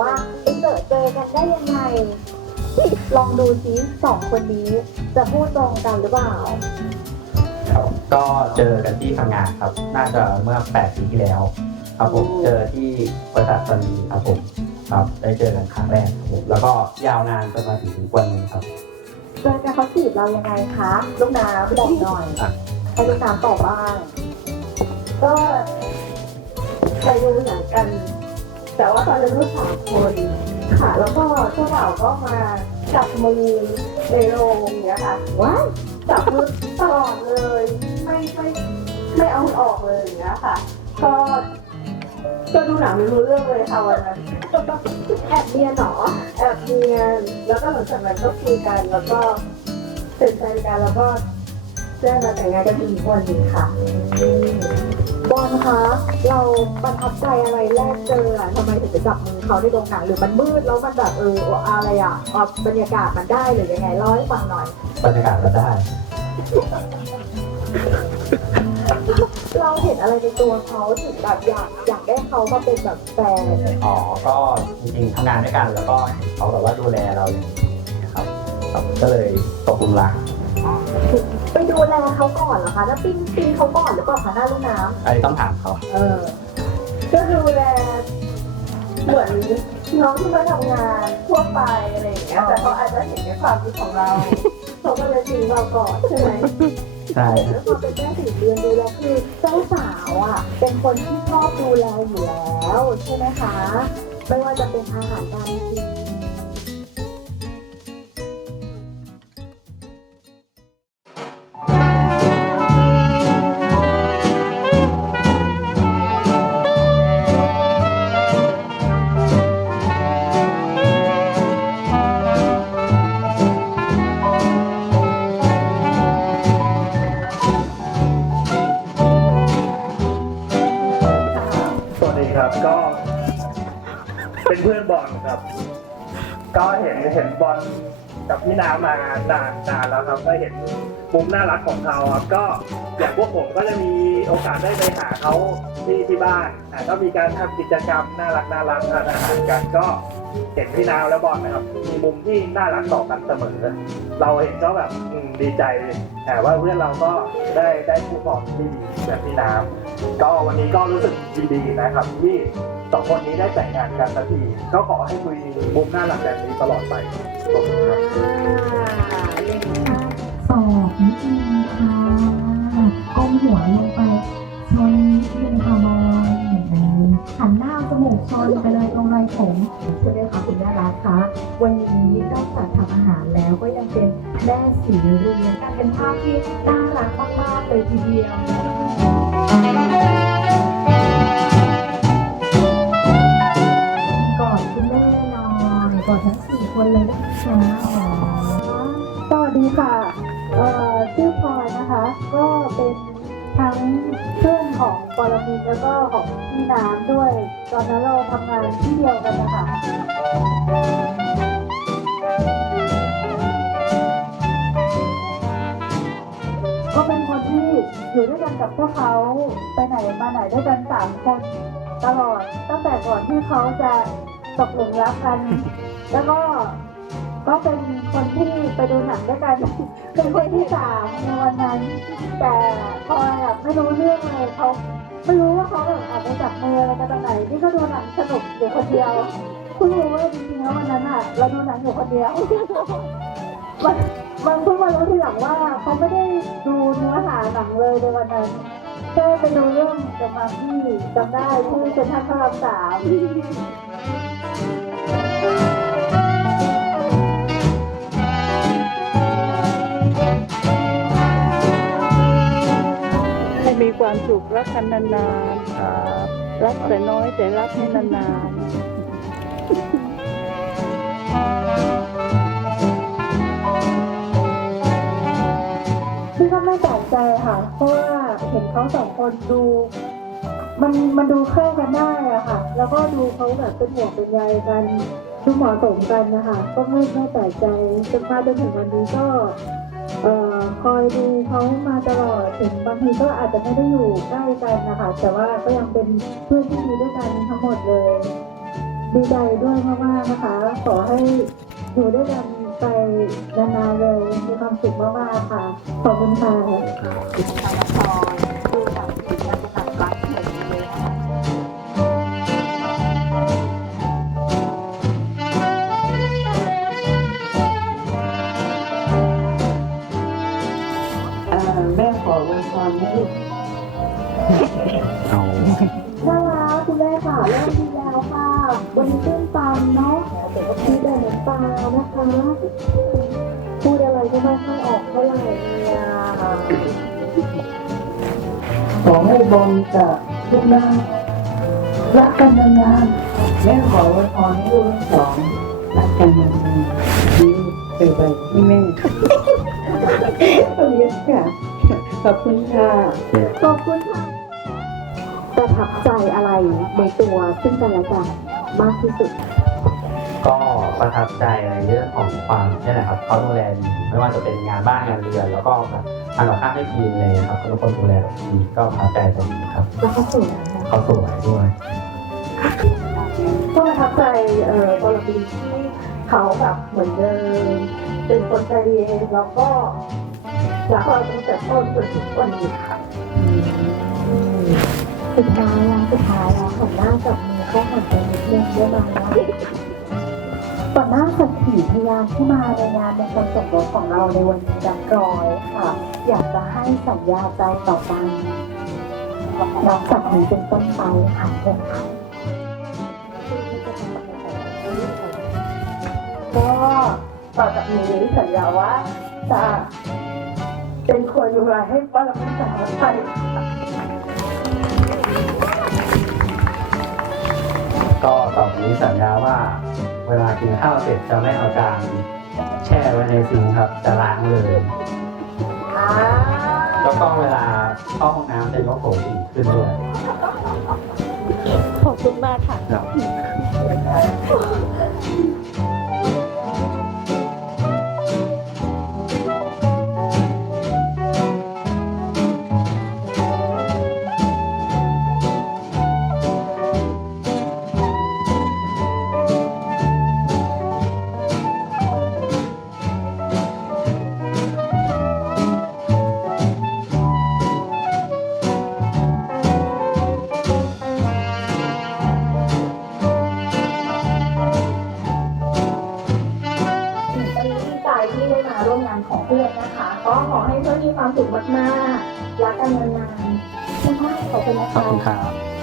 ว่าเอ็นเตอร์เจอกันได้ยังไง ลองดูซิสองคนนี้จะพูดตรงกันหรือเปล่า ครับก็เจอกันที่ทำงานครับ น่าจะเมื่อ 8 ปีที่แล้ว ครับผมอืมเจอที่บริษัทซันนีครับผมครับได้เจอกันครั้งแรกครับผมแล้วก็ยาวนานจนมาถึงวันนี้ครับ เจอกันเขาจีบเรายังไงคะลูกน้ำบอกหน่อยอะ ให้ลูกน้ำตอบบ้าง ก็ไปดูหนังกัน แต่ว่าตอนนั้นลูกสามคนค่ะแล้วก็เจ้าบ่าวก็มาจับมือในโรงอย่างเนี้ยค่ะว้ายจับมือตลอดเลย ไม่ไม่ไม่เอามันออกเลยอย่างเงี้ยค่ะ ก็ก็ดูหนังไม่รู้เรื่องเลยค่ะวันนั้นแอบเนียนเหรอแอบเนียนแล้วก็หลังจากนั้นก็คุยกันแล้วก็เป็นแฟนกันแล้วก็ ได้มาแต่งงานกันจนถึงวันนี้ค่ะบอลคะ เราประทับใจอะไรแรกเจออะทำไมถึงไปจับมือเขาในโรงหนังหรือมันมืดแล้วมันแบบเอออะไรอะเอาบรรยากาศมันได้หรือยังไงเล่าให้ฟังหน่อย บรรยากาศก็ได้ เราเห็นอะไรในตัวเขาถึงแบบอยากอยากได้เขามาเป็นแบบแฟนอ๋อ ก็จริงๆทำงานด้วยกันแล้วก็เห็นเขาแบบว่าดูแลเราอย่างนี้ครับครับก็เลยตกหลุมรัก ไปดูแลเขาก่อนเหรอคะแล้วปิ้งปิ้งเขาก่อนหรือเปล่าคะหน้าลูกน้อันนี้ต้องถามเขาำเออ ก็ดูแลเหมือนน้องที่มาทำงานทั่วไปอะไรอย่างเงี้ยแต่เขาอาจจะเห็นในความคิดของเราเขาก็เลยทิ้งเราก่อนใช่ไหมใช่แล้วพอเป็นแม่สี่เดือนดูแลคือเจ้าสาวอะ เป็นคนที่ชอบดูแลอยู่แล้ว ใช่ไหมคะ ไม่ว่าจะเป็นอาหารการกิน เป็นเพื่อนบอลครับ ก็เห็นเห็นบอล กับพี่น้ำมานานนานแล้วครับก็เห็นมุมน่ารักของเขาครับก็อย่างพวกผมก็จะมีโอกาสได้ไปหาเขาที่ที่บ้านอ่ก็มีการทำกิจกรรมน่ารักน่ารักทานอาหารกันก็เห็นพี่น้ำและบอลนะครับ มีมุมที่น่ารักต่อกันเสมอ เราเห็นก็แบบดีใจแต่ว่าเพื่อนเราก็ได้ได้ผู้ปกครองที่ดีแบบพี่น้ำก็วันนี้ก็รู้สึกดีนะครับ ที่สองคนนี้ได้แต่งงานกันสักทีก็ขอให้คุยมุมน่ารักแบบนี้ตลอดไป สอบนิดนึงค่ะก้มหัวลงไปชนนิดนึงค่ะบอลหันหน้าจมูกชนไปเลยตรงไรผมใช่ไหมคะคุณแม่รักคะวันนี้นอกจากทำอาหารแล้วก็ยังเป็นแม่สีเรือนการเป็นภาพที่น่ารักมากๆเลยทีเดียวกอดคุณแม่หน่อยกอดทั้ง คนเลยนะคะสวัสดีค่ะเอ่อชื่อพลอยนะคะ ก็เป็นทั้งเพื่อนของปรมินแล้วก็ของพี่น้ำด้วย ตอนนั้นเราทำงานที่เดียวกันนะคะก็เป็นคนที่อยู่ด้วยกันกับพวกเขาไปไหนมาไหนด้วยกันสามคนตลอดตั้งแต่ก่อนที่เขาจะตกหลุมรักกัน แล้วก็ก็เป็นคนที่ไปดูหนังด้วยกันเป็นคนที่สามในวันนั้น แต่พอแบบไม่รู้เรื่องเลยเขาไม่รู้ว่าเขาแบบอาจจะจับมืออะไรกันตอนไหนนี่ก็ดูหนังสนุกอยู่คนเดียวเพิ่งรู้ว่าจริงๆแล้ววันนั้นอะเราดูหนังอยู่คนเดียวมันมันเพิ่งมารู้ทีหลังว่าเขาไม่ได้ดูเนื้อหาหนังเลยในวันนั้นแค่ไปดูเรื่องจะมาที่จำได้ที่เซ็นทรัลพระรามสาม ความสุขรักกันนานครับๆรักแต่น้อยแต่รักให้นานพี่ก็ไม่แปลกใจค่ะ เพราะว่าเห็นเขาสองคนดู มันมันดูเข้ากันได้อะค่ะ แล้วก็ดูเขาแบบเป็นห่วงเป็นใยกันดูเหมาะสมกันนะคะ ก็ไม่ไม่แปลกใจจนมาจนถึงวันนี้ก็เอ่อ คอยดูเขามาตลอดถึงบางทีก็อาจจะไม่ได้อยู่ใกล้กันนะคะแต่ว่าก็ยังเป็นเพื่อนที่ดีด้วยกันทั้งหมดเลย ดีใจด้วยมากๆนะคะ ขอให้อยู่ด้วยกันไปนานๆเลยมีความสุขมากๆค่ะ ขอบคุณค่ะ เอาน่ารักคุณแม่ค่ะเริ่มดีแล้วค่ะ วันนี้ตื้นตันเนาะมีแต่น้ำตานะคะ พูดอะไรก็ไม่ค่อยออกเท่าไหร่เนี่ยขอให้บอลกับลูกนางรักกันนานๆแม่ขอวันพรให้ลูกทั้งสองรักกันนานๆยิ้มไปไปที่แม่ขอบคุณค่ะ ขอบคุณค่ะขอบคุณค่ะประทับใจอะไรในตัวซึ่งกันและกันมากที่สุด ก็ประทับใจในเรื่องของความนี่แหละครับเขาดูแลดีไม่ว่าจะเป็นงานบ้านงานเรือนแล้วก็แบบทำกับข้าวให้กินเลยครับทุกคนดูแลแบบดีก็ประทับใจตรงนี้ครับแล้วก็สวยนะเขาสวยด้วยก็ประทับใจเอ่อกรณีที่เขาแบบเหมือนเดิมเป็นคนใจเย็นแล้วก็ รักเราตั้งแต่ต้นจนถึงวันนี้ค่ะสุดท้ายแล้วสุดท้ายแล้วหันหน้าจับมือเข้าหันไปนิดนึงได้ไหมต่อหน้าสักขีพยานที่มาในงานในคนสมรสของเราในวันนี้ดังร้อยค่ะ อยากจะให้สัญญาใจต่อกันนับจากนี้เป็นต้นไปค่ะเชิญค่ะก็ต่อจากนี้สัญญาว่าจะ เป็นคนดูแลให้ป้าและพี่สาวไปก็ต่อไปนี้สัญญาว่า เวลากินข้าวเสร็จจะไม่เอาจานแช่ไว้ในซิงค์ครับ จะล้างเลย แล้วก็เวลาเข้าห้องน้ำจะยกโถสีขึ้นด้วย ขอบคุณมากค่ะ ร่วมงานของเพื่อนนะคะ ก็ขอให้เพื่อนมีความสุขมากๆรักกันนานๆนะคะ ขอบคุณนะขอบคะคุณครับ